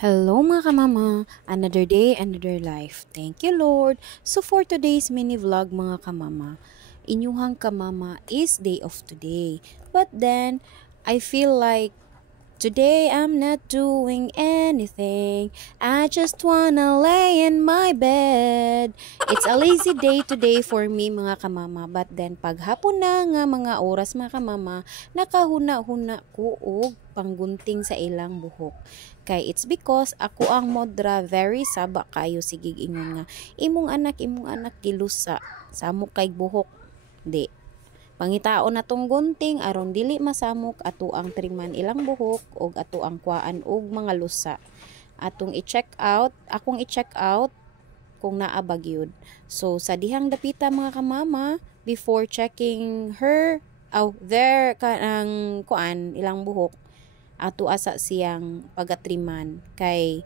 Hello mga kamama, another day, another life. Thank you Lord. So for today's mini vlog mga kamama, inyuhang kamama is day of today. But then, I feel like today I'm not doing anything. I just wanna lay in my bed. It's a lazy day today for me mga kamama. But then paghapon na nga mga oras mga kamama, nakahuna-huna ko og panggunting sa ilang buhok. Kay it's because ako ang modra very saba kayo sigig ingon nga imong anak gilusa samok kay buhok. Di pangitaon na tong gunting aron dili masamok ato ang triman ilang buhok og ato ang kuan og mga lusa. Atong akong i-check out kung naa ba gyud. So sa dihang dapita mga kamama, before checking her there kanang kuan ilang buhok, ato asa siyang pagatriman kay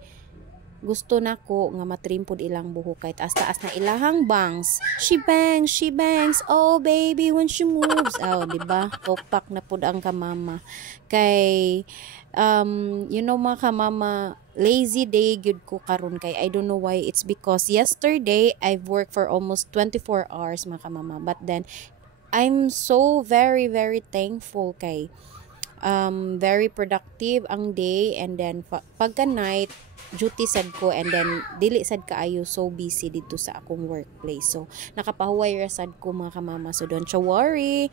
gusto nako nga matrim pod ilang buhok kay taas-taas na ilahang bangs. She bangs, oh baby when she moves. Oh, di ba? Tokpak na pod ang kamama. Kay mga kamama, lazy day gyud ko karon kay I don't know why. It's because yesterday I've worked for almost 24 hours mga kamama. But then I'm so very very thankful kay very productive ang day, and then pagka night duty sad ko, and then dili sad kaayo so busy dito sa akong workplace. So nakapahuway ra sad ko mga kamama, so don't you worry.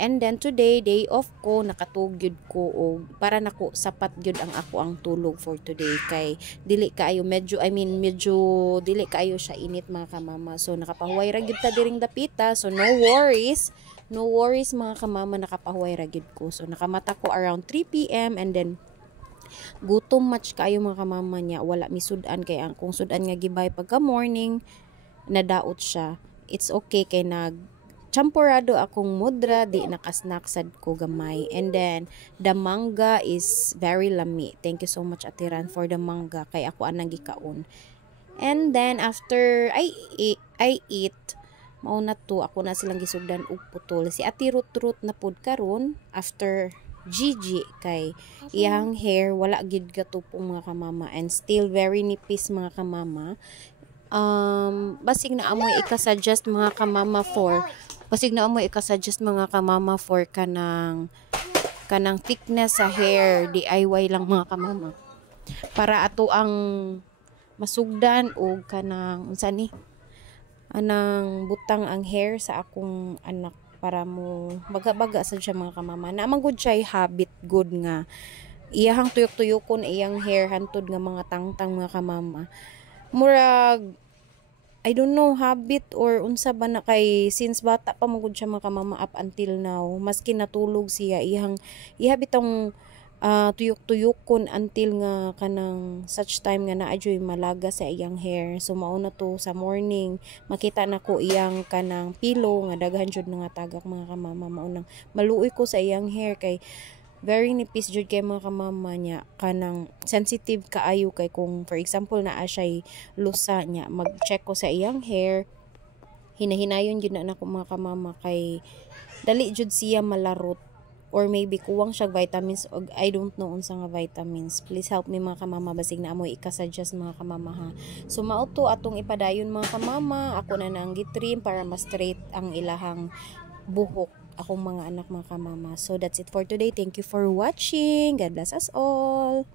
And then today day off ko, nakatugyod ko og para nako sapat gyud ang ako ang tulog for today kay dili kaayo medyo dili kaayo siya init mga kamama. So nakapahuway ra gyud ta diring dapita, so no worries. No worries mga kamama, nakapahuway ra gyud ko. So nakamata ko around 3 p.m. and then gutom match kayo mga kamama niya, wala misudan kay ang kung sudan nga gibay pagka morning nadaot siya. It's okay kay champurado akong mudra, di nakasnack sad ko gamay. And then the manga is very lami. Thank you so much Atiran for the manga kay ako anang gikaon. And then after I eat mauna to ako na silang gisugdan og putol. Si Ati Rut na pud karon after Gigi kay iyang hair wala gid gatupong mga kamama, and still very nipis mga kamama. Basig na amoy ikasuggest mga kamama for kanang thickness sa hair, DIY lang mga kamama. Para ato ang masugdan og kanang unsa ni anang butang ang hair sa akong anak para mo baga-baga sa siya mga kamama. Na magud siya habit good nga iyahang tuyok-tuyokon iyang hair hantod nga mga tangtang mga kamama. Murag I don't know habit or unsa ba na kay since bata pa magud siya mga kamama up until now, maski natulog siya iyang bitong tuyok-tuyokon until nga kanang such time nga naadyoy malaga sa iyang hair. So mauna to sa morning makita nako iyang kanang pillow nga daghan jud nga tagak mga kamama, maunang maluoy ko sa iyang hair kay very nipis jud kay mga kamama niya, kanang sensitive kaayo kay kung for example naa siya lusa niya, mag-check ko sa iyang hair, hinahinayon jud na nako mga kamama kay dali jud siya malarot, or maybe kuwang siya vitamins og I don't know unsa nga vitamins. Please help me mga kamama, basig na amoy ikasuggest mga kamama ha. So mauto atong ipadayon mga kamama, ako na nang gitrim para mas straight ang ilahang buhok akong mga anak mga kamama. So that's it for today. Thank you for watching. God bless us all.